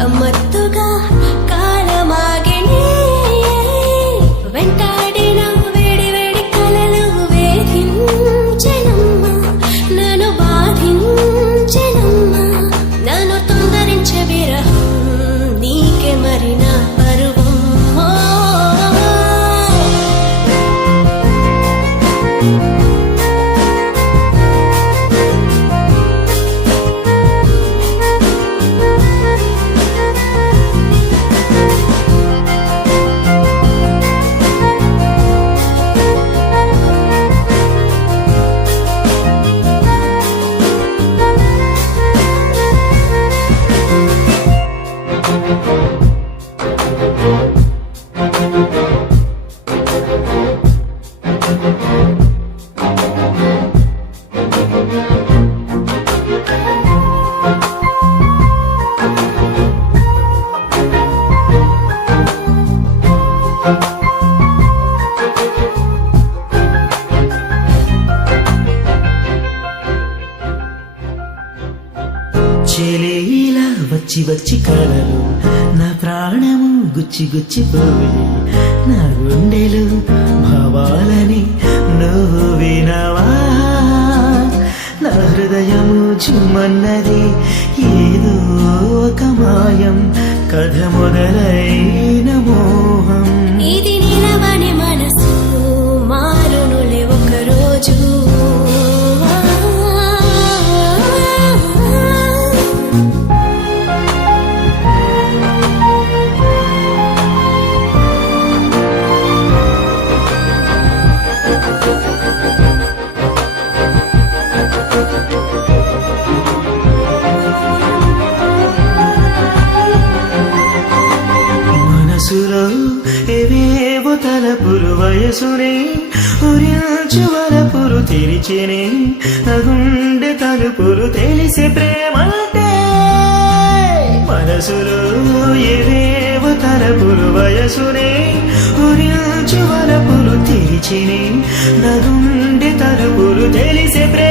గమ్మత్తుగా కాలమాగినే వెంటాడిన వేడి వేడి కలలు వేధించెనమ్మా నన్ను బాధించెనమ్మా నన్ను తొందరించే విరహం నీకే మరి నా పరువం చెలేలా వచ్చి వచ్చి కలలు నా ప్రాణము గుచ్చి గుచ్చి పోయి నా గుండెలు భావాలని నువ్వు వినవా నా హృదయము చుమ్మన్నది ఏదో ఒక మాయం కథ మొదలైన మోహం ఇది నిలవని మనసు మారునులే ఒక రోజు మనసులో ఏవేవో తలపులు వయసునే ఉరించు వలపులు తెరిచినే నా గుండె తలుపులు తెలిసే ప్రేమంటే మనసులో ఏవేవో తలపులు వయసునే ఉరించు వలపులు తెరిచినే నా గుండె తలుపులు తెలిసే ప్రేమ